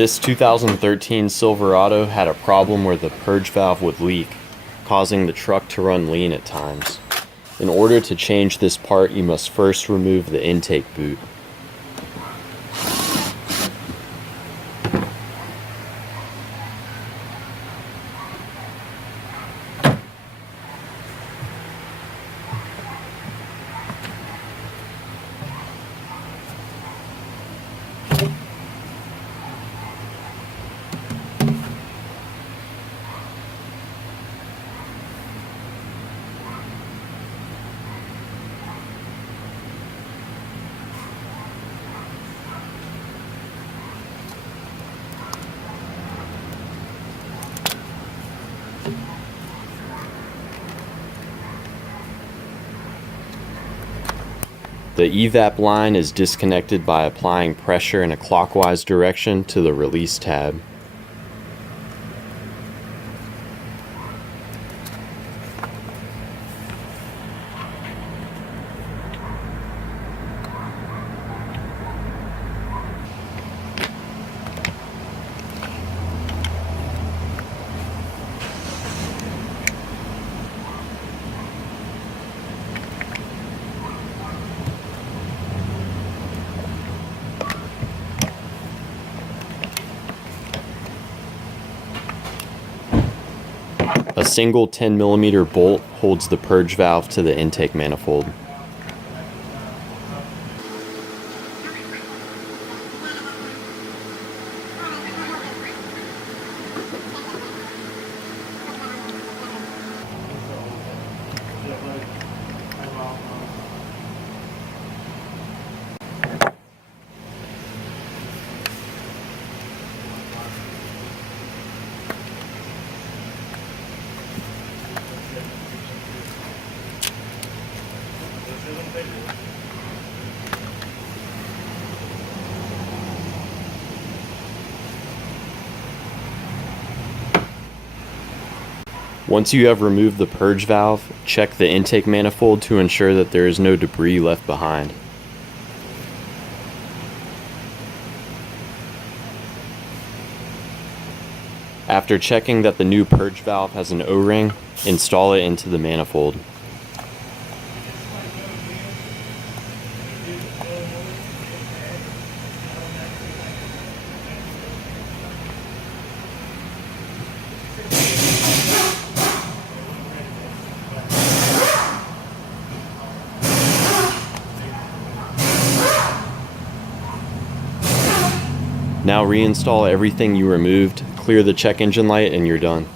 This 2013 Silverado had a problem where the purge valve would leak, causing the truck to run lean at times. In order to change this part, you must first remove the intake boot. The evap line is disconnected by applying pressure in a clockwise direction to the release tab. A single 10mm bolt holds the purge valve to the intake manifold. Once you have removed the purge valve, check the intake manifold to ensure that there is no debris left behind. After checking that the new purge valve has an O-ring, install it into the manifold. Now reinstall everything you removed, clear the check engine light, and you're done.